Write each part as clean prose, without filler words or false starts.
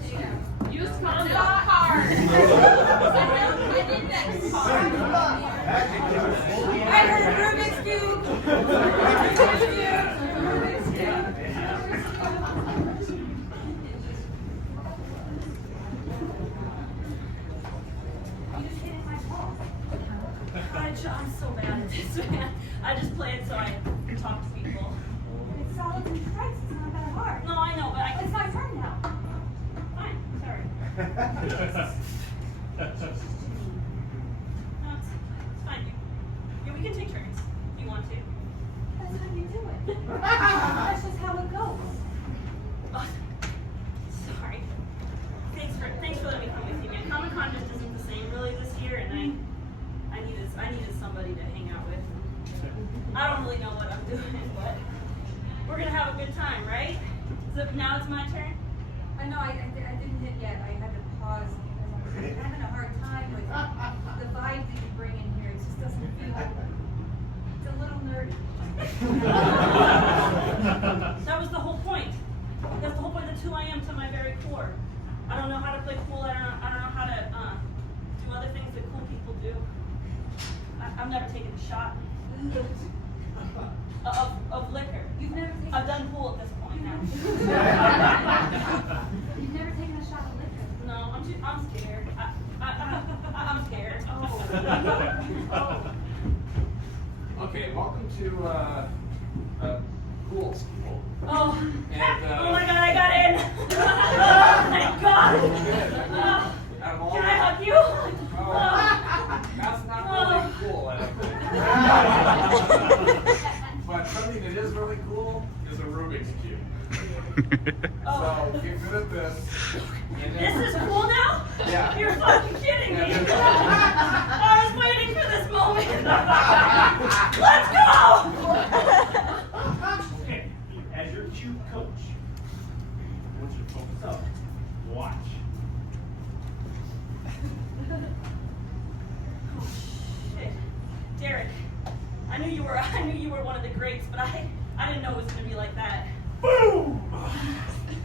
Rubik's Cube. Used condom. Hard. I did next card. I heard Rubik's Cube. Rubik's Cube. Rubik's Cube. I'm so bad at this, man. I just play it so I can talk to people. It's solids and strikes. It's not that hard. No, I know, but I can. It's my turn now. Fine, sorry. No, it's fine. Yeah, we can take turns if you want to. That's how you do it. That's just how it goes. Oh, sorry. Thanks for letting me come with you, man. Comic Con just isn't the same really this year, and I needed somebody to hang out with. I don't really know what I'm doing, but we're gonna have a good time, right? So now it's my turn. I know I didn't hit yet. I had to pause because I'm having a hard time with the vibe that you bring in here. It just doesn't feel. It's a little nerdy. That was the whole point. That's the whole point. That's who I am to my very core. I don't know how to play pool. I don't know how to do other things that cool people do. I've never taken a shot of liquor. You've never taken. I've done pool at this point now. You've never taken a shot of liquor. No, I'm scared. I'm scared. Oh. Okay, welcome to pool school. Oh. And, Oh my God, I got in. Thank God. Can I hug you? That's not really cool, I don't think. But something that is really cool is a Rubik's Cube. Oh. So get good at this. And then, This is cool now? Yeah. You're fucking kidding me. I was waiting for this moment. Let's go! Okay, as your cube coach, I want you to focus up. Watch. Oh shit. Derek, I knew you were one of the greats, but I didn't know it was gonna be like that. Boom!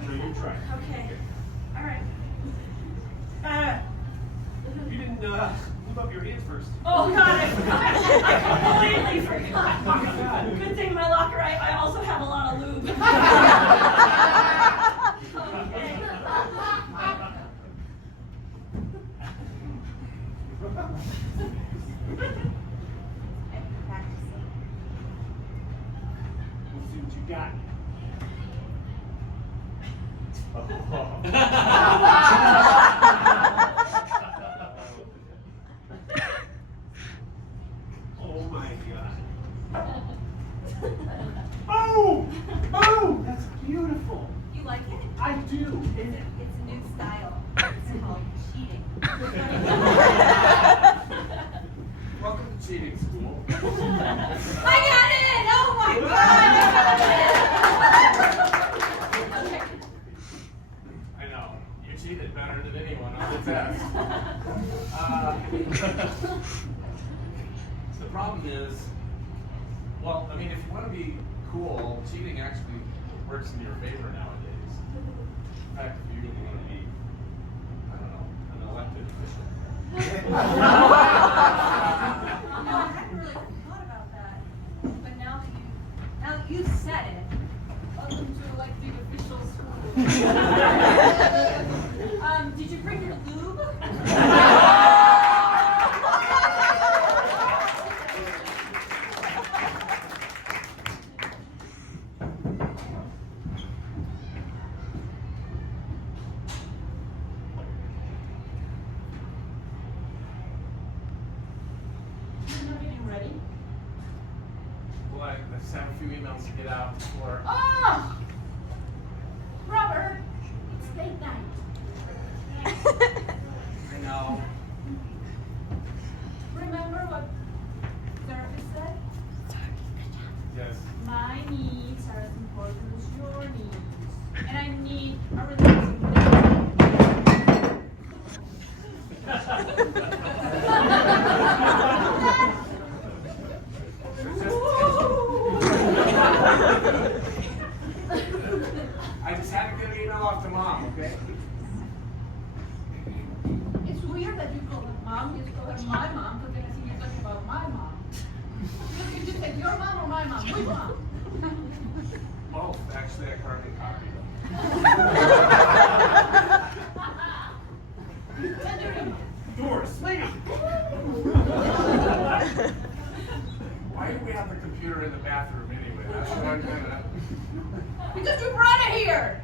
So you try. Okay. Alright. You didn't move up your hands first. Oh god, I forgot. I completely forgot. Oh my God. Good thing in my locker I also have a lot of lube. Okay. We'll see what you got. Oh my God. Boom! Boom! That's beautiful. You like it? I do. It's a new style. It's called cheating. welcome to cheating school. I got it! Oh my God! I know. You cheated better than anyone on the test. The problem is, well, I mean, if you want to be cool, cheating actually works in your favor nowadays. In fact, if you really want to be, I don't know, an elected official. No, I hadn't really thought about that. But now that you said it, welcome to elected official school. Did you bring your lube? Ready? Well, I just have a few emails to get out before. Oh! Robert, it's date night. I know. Remember what therapist said? Yes. My needs are as important as your needs. And I need a relationship. I just had to get an email off to Mom, okay? you call her mom, just call her my mom, because then I see you talking about my mom. You just said your mom or my mom, which mom? Both. Actually, I hardly copy them. Door slam. Why do we have the computer in the bathroom anyway? That's what I'm gonna. Because you brought it here.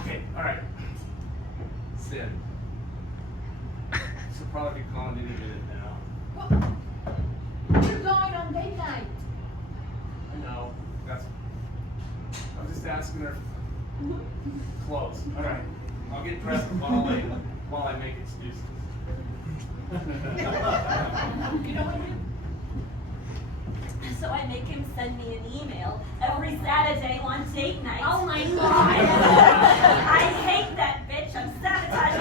Okay, all right. Sin. She'll probably be calling any minute now. Well, you're going on date night. I know. That's. I'm just asking her. Close. All right. I'll get dressed while I make excuses. You know what I mean? So I make him send me an email every Saturday on date night. Oh my God. I hate that bitch. I'm sabotaging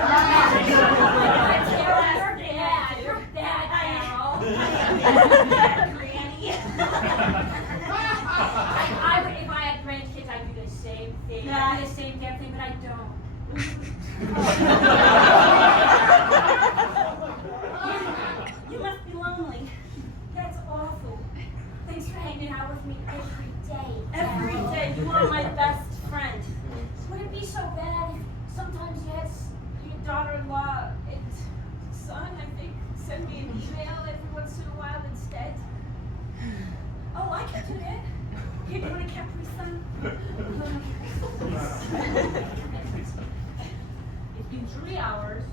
You're bad, Carol. bad granny. If I had grandkids, I'd do the same thing. Yeah. I'd do the same damn thing, but I don't. You must be lonely. That's awful. Thanks for hanging out with me every day. Every day, you are my best friend. Would it be so bad if sometimes you had your daughter-in-law and son, I think, send me an email every once in a while instead? Oh, I can do that. Here, do you want a Capri Sun? It's been 3 hours.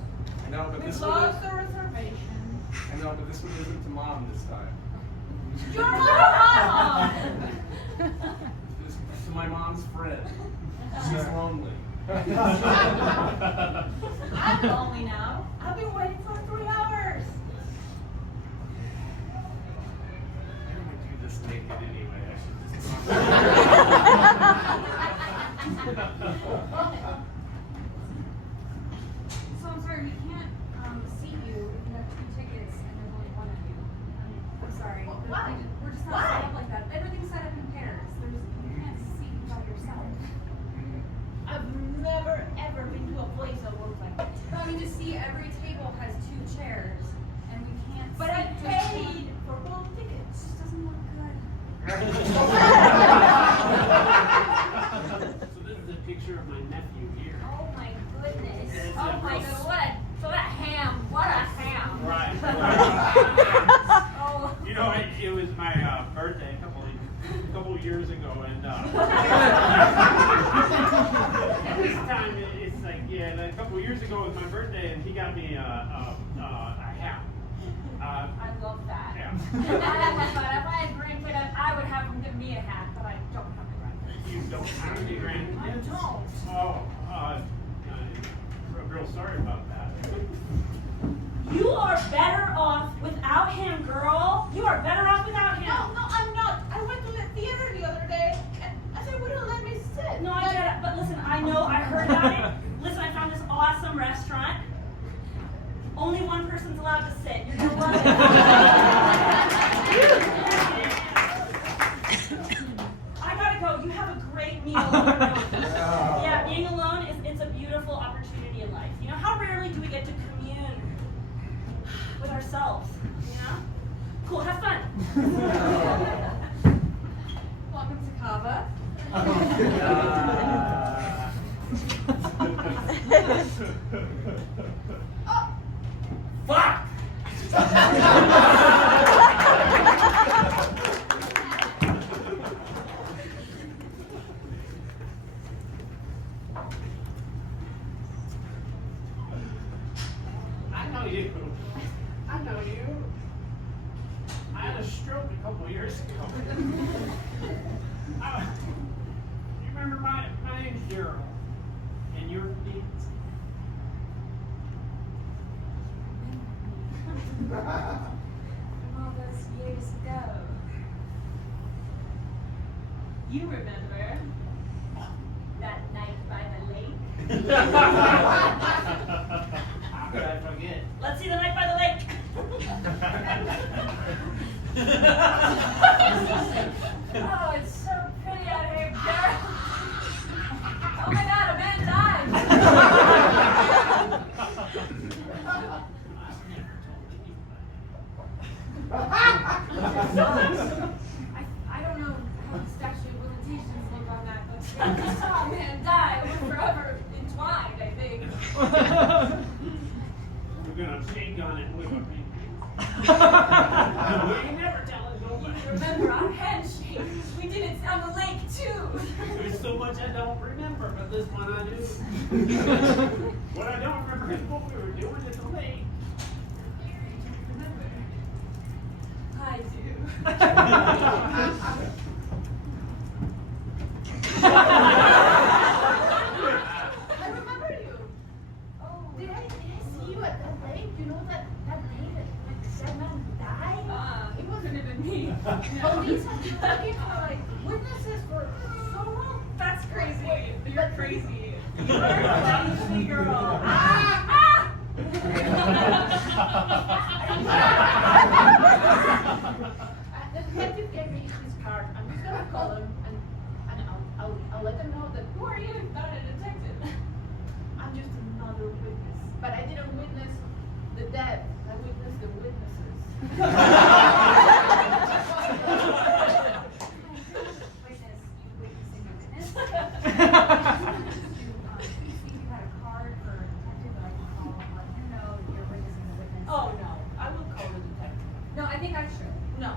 I know, but We've this one. lost the reservation. I know, but this one isn't to mom this time. Your mom! This is to my mom's friend. She's lonely. I'm lonely now. I've been waiting for 3 hours. I'm gonna do this naked anyway. I should just. So I'm sorry, we can't see you if you have 2 tickets and there's only 1 of you. I'm sorry. Why? We're just not Why? set up like that. Everything's set up in pairs. You can't see by yourself. I've never ever been to a place that works like that. No, I mean to see every table has 2 chairs and we can't But see I just paid for both It tickets. just doesn't look good. So this is a picture of my nephew here. Oh my goodness. It's Oh a my real- god, what a ham. What a ham. Right. Oh. You know, it was my birthday a couple of years ago, and this time it's like, yeah, a couple of years ago was my birthday, and he got me a hat. I love that. Yeah. If I had grandkid, I would have them give me a hat, but I don't have a grandkid. You don't have any I grandkids? don't. Oh, real sorry about that. You are better off without him, girl. You are better off without him. No, I'm not. I went to the theater the other day, and they wouldn't let me sit. No, I get it. But listen, I know, I heard about it. Listen, I found this awesome restaurant. Only one person's allowed to sit. You're gonna love it. I gotta go. You have a great meal on your own. Yeah, being alone it's a beautiful opportunity in life. You know, how rarely do we get to commune with ourselves? You know? Cool, have fun. Welcome to Kava. Fuck! I know you. I know you. I had a stroke a couple of years ago. You remember my name's Daryl, and you're Pete. From all those years ago. You remember that night by the lake? How could I forget? Let's see the night by the lake. Oh, it's so pretty out here, Daryl. Oh my god, a man died. you saw a man die, we're forever entwined, I think. We're gonna shake on it with a ring. We ain't never telling nobody. Remember our handshake? We did it on the lake too. There's so much I don't remember, but this one I do. What I don't remember is what we were doing at the lake. I do. I remember you. Oh, Did I see you at that lake? You know that lake that man died? it wasn't even me. Police have been looking for like witnesses for so long. That's crazy. You're crazy. You're a crazy girl. The detective gave me his card. I'm just gonna call him and I'll let them know that Who are you? Not a detective. I'm just another witness. But I didn't witness the death. I witnessed the witnesses. Witness, you witnessing a witness? You see you had a card for a detective that I can call and let him know you're witnessing the witness. Oh no, I will call the detective. No, I think I should. No.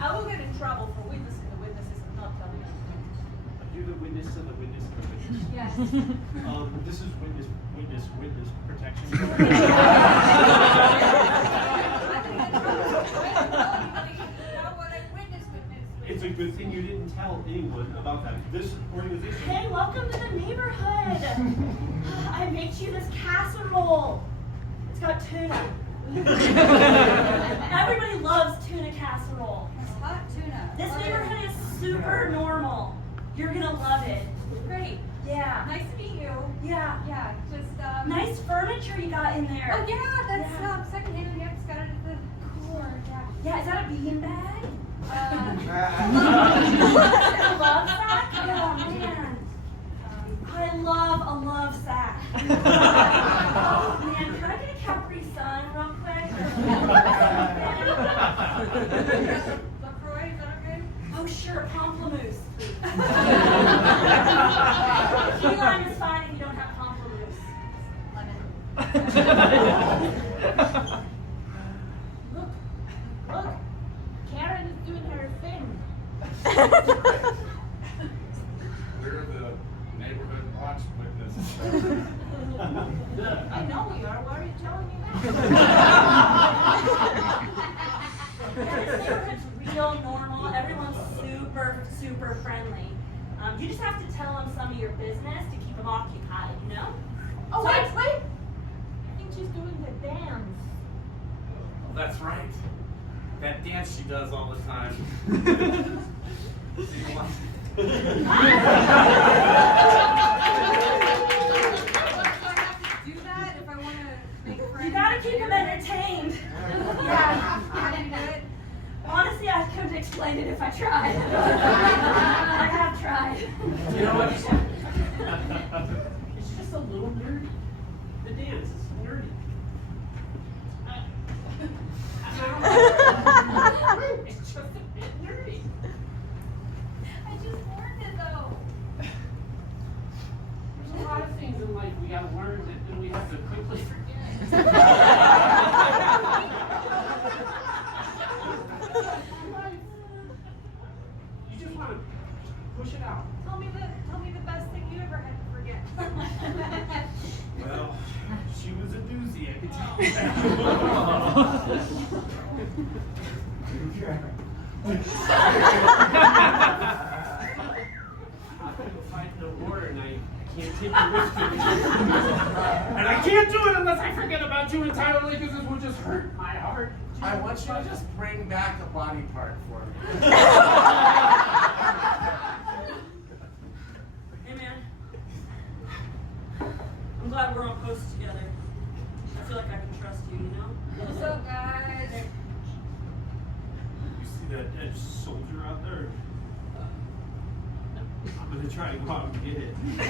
I will get in trouble for witnessing the witnesses and not telling them. You're the witness to the witness to the witness. Yes. This is witness protection. It's a good thing you didn't tell anyone about that. This organization. Hey, welcome to the neighborhood. I made you this casserole. It's got tuna. Everybody loves tuna casserole. Hot tuna. This Love it. neighborhood is super normal. You're gonna love it. Great. Yeah. Nice to meet you. Yeah. Yeah, just Nice furniture you got in there. Oh yeah, that's Yeah. secondhand. Yeah, just got it at the store. Yeah. Yeah, is that a bean bag? Uh, A love sack? Oh man. I love a love sack. Oh man, can I get a Capri Sun real quick? LaCroix, is that okay? Oh sure, pamplemousse, please. Key lime is fine if you don't have pamplemousse. Look, Karen is doing her thing. We're the neighborhood watch witnesses. I know we are. Why are you telling me Yeah, this neighborhood's real normal. Everyone's super friendly. You just have to tell them some of your business to keep them occupied, you know? Oh, wait. I think she's doing the dance. Oh, that's right. That dance she does all the time. Do you want- Do that if I want to make friends. You gotta keep them entertained. Yeah. How do you do it? Honestly, I couldn't explain it if I tried. I have tried. You know what? It's just a little nerdy. The dance is nerdy. It's just a bit nerdy. I just learned it though. There's a lot of things in life we gotta learn that then we have to quickly forget. You just want to push it out. Tell me the best thing you ever had to forget. Well, she was a doozy, I can tell you I'm fighting a war and I can't take the risk of it. And I can't do it unless I forget about you entirely because this will just hurt my heart. I want you to just bring back a body part for me. Hey man. I'm glad we're on post together. I feel like I can trust you, you know? What's up, guys? You see that dead soldier out there? I'm gonna try to go out and get it. Don't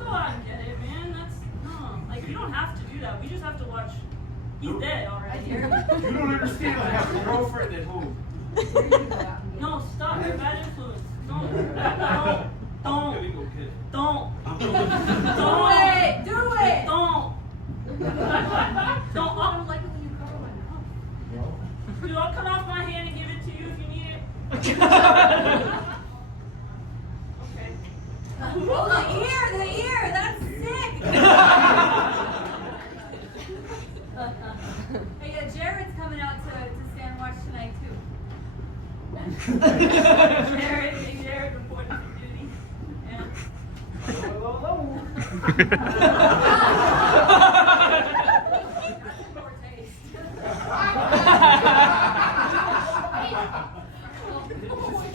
go out and get it, man. That's no. Like you don't have to do that. We just have to watch. He's dead already. You don't understand. I have a girlfriend at home. No, stop. You're a bad influence. Don't. Let me go get it. Don't. Do it! Do it! Don't. Don't. I don't like it when you cover my mouth. Dude, I'll cut off my hand and give it to you if you need it. Okay. Oh, the ear! That's sick! Hey, Jared's coming out to stand watch tonight, too. Jared reported for duty. Yeah. Hello, hello. Poor taste.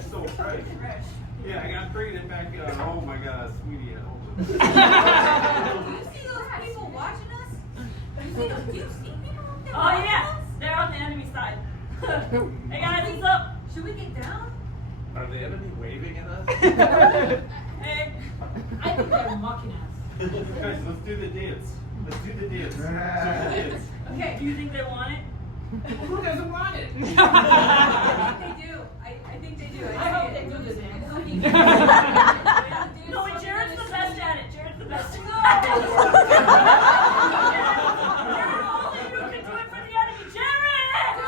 So fresh. Yeah, I got bringing it back. Oh my God, sweetie at home. Do you see those people watching us? Do you see people out there Oh watching yeah, us? they're on the enemy side. Hey guys, what's up? Should we get down? Are the enemy waving at us? Hey. I think they're mocking us. Guys, let's do the dance. Let's do the dance. Let's do the dance. Okay, do you think they want it? Who doesn't want it? I think they do. I think they do. I hope they do the dance. No, wait, Jared's the best at it. Jared's the best at it. No. Jared, only you can do it for the enemy. Jared! Do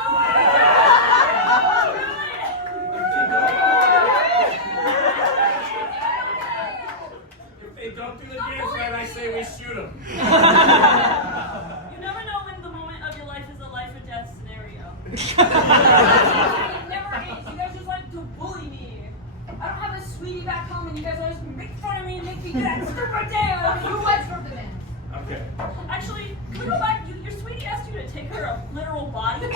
If they don't do the dance right, I say we shoot them. You never know when the moment of your life is a life or death scenario. It never is. You guys just like to bully me. I don't have a sweetie back home, and you guys always make fun of me and make me do that stupid dance. You watch from the dance. Okay. Actually, can we go back? Your sweetie asked you to take her literal body.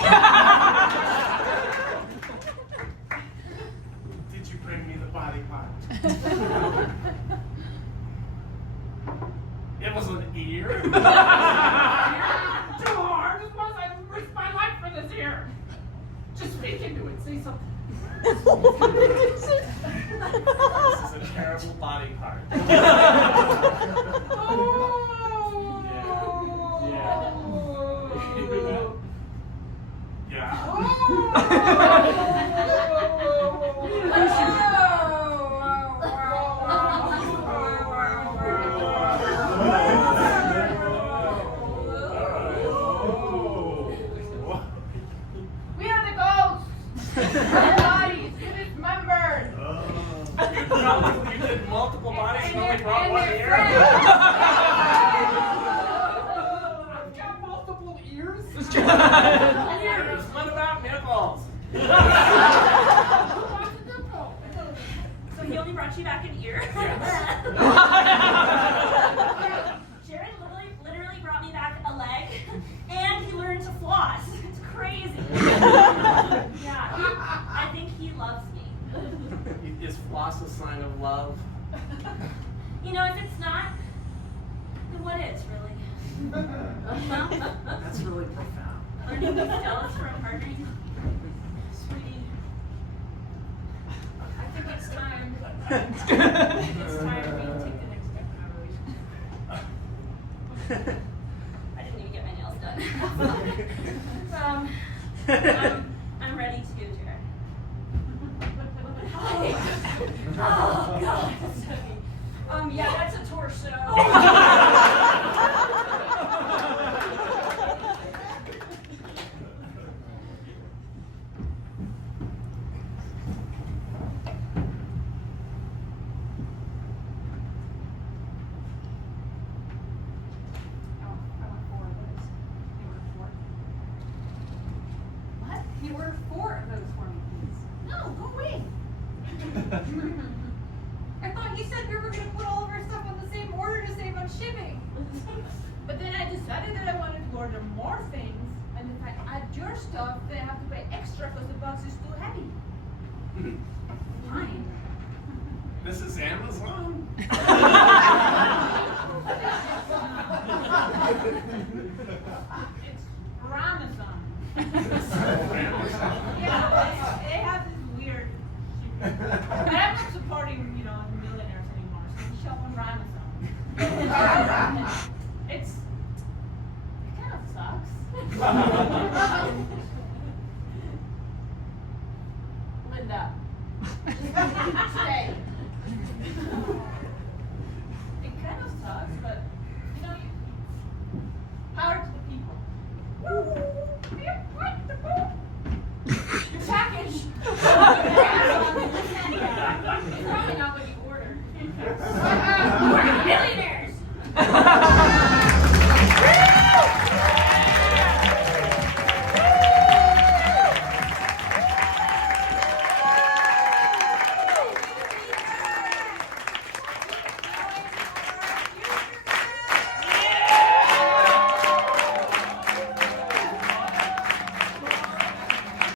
Did you bring me the body part? It was an ear? Too hard. This was I risked my life for this here. Just speak into it. Say something. This is a terrible body part. Yeah. We are the ghosts. Our bodies, you dismembered. You did multiple bodies and only brought And one they're ear? friends. I've got multiple ears. Ears. What about nipples? So he only brought you back an ear? Jared literally brought me back a leg, and he learned to floss. It's crazy. Yeah, I think he loves me. Is floss a sign of love? You know, if it's not, then what is, really? That's really profound. Learning new skills for a partner. Sweetie. I think it's time. It's time for me to take the next step in our relationship. I didn't even get my nails done. I'm ready to go, Jared. Oh, God. That's heavy. Yeah, that's a torso. What? You ordered 4 of those for me, please. No, go away. I thought you said we were going to put all of our stuff on the same order to save on shipping. But then I decided that I wanted to order more things, and if I add your stuff, then I have to pay extra because the box is too heavy. Fine. This is Amazon? It's Ramazon. Amazon? Yeah.